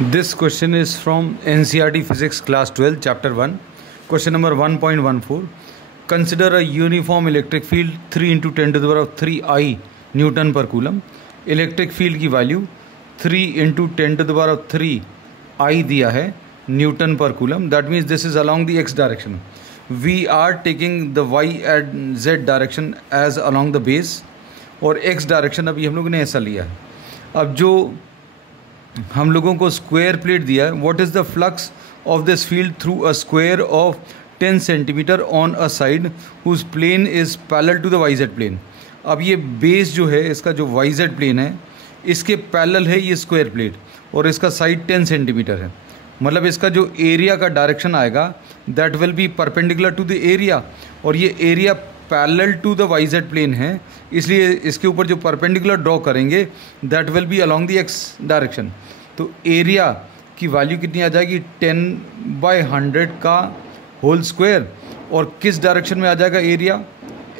This question is from NCERT Physics Class 12 Chapter 1. Question number 1.14. Consider a uniform electric field 3 into 10 to the power of 3 I Newton per Coulomb. Electric field की value 3 into 10 to the power of 3 I दिया है Newton per coulomb. That means this is along the x direction. We are taking the y and z direction as along the base और x direction अभी हम लोगों ने ऐसा लिया है. अब जो हम लोगों को स्क्वायर प्लेट दिया है, what is the flux of this field through a square of 10 centimetre on a side whose plane is parallel to the Y Z plane. अब ये बेस जो है इसका जो वाई जेड प्लेन है इसके पैरेलल है ये स्क्वायर प्लेट और इसका साइड 10 सेंटीमीटर है. मतलब इसका जो एरिया का डायरेक्शन आएगा that will be perpendicular to the area और ये area parallel to the Y Z plane है, इसलिए इसके ऊपर जो परपेंडिकुलर ड्रॉ करेंगे that will be along the x direction. तो एरिया की वैल्यू कितनी आ जाएगी 10/100 का होल स्क्वायर और किस डायरेक्शन में आ जाएगा एरिया,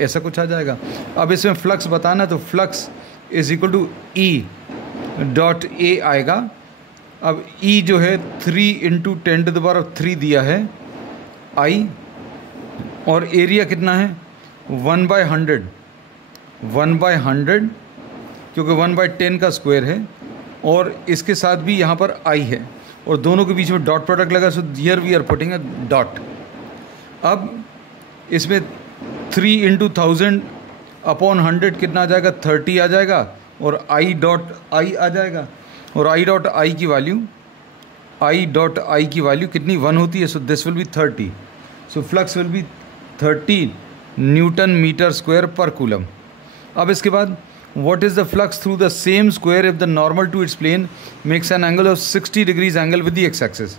ऐसा कुछ आ जाएगा. अब इसमें फ्लक्स बताना तो flux is equal to E dot A आएगा. अब ई जो है 3 into 10 to the power of 3 दिया है आई और एरिया कितना है 1/100 क्योंकि 1/10 का स्क्वायर है और इसके साथ भी यहाँ पर आई है और दोनों के बीच में डॉट प्रोडक्ट लगा. So here we are putting a dot. अब इसमें 3 into 1000 अपॉन 100 कितना आ जाएगा 30 आ जाएगा और आई डॉट आई आ जाएगा और आई डॉट आई की वैल्यू कितनी 1 होती है. So this will be 30. So flux will be 30 newton metre square per coulomb. अब इसके बाद what is the flux through the same square if the normal to its plane makes an angle of 60 degrees angle with the x axis.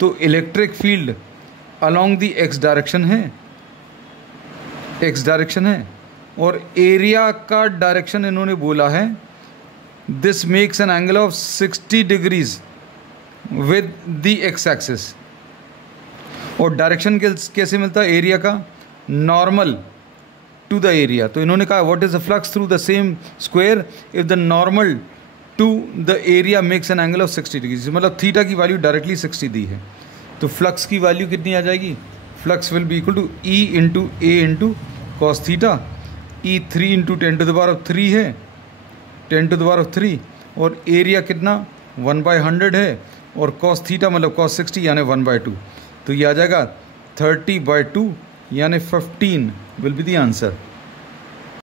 तो electric field along the x direction है और area का direction इन्होंने बोला है this makes an angle of 60 degrees with the x axis. और direction कैसे मिलता है एरिया का नॉर्मल टू द एरिया. तो इन्होंने कहा what is the flux through the same square if the normal to the area makes an angle of 60 degrees. मतलब theta की वैल्यू डायरेक्टली 60 दी है तो फ्लक्स की वैल्यू कितनी आ जाएगी. Flux will be equal to E into A into cos theta. E 3 into 10 to the power of 3 है 10 to the power of 3 और एरिया कितना 1/100 है और कॉस थीटा मतलब कॉस 60 यानी 1/2. तो ये आ जाएगा 30/2 यानी 15 विल बी द आंसर.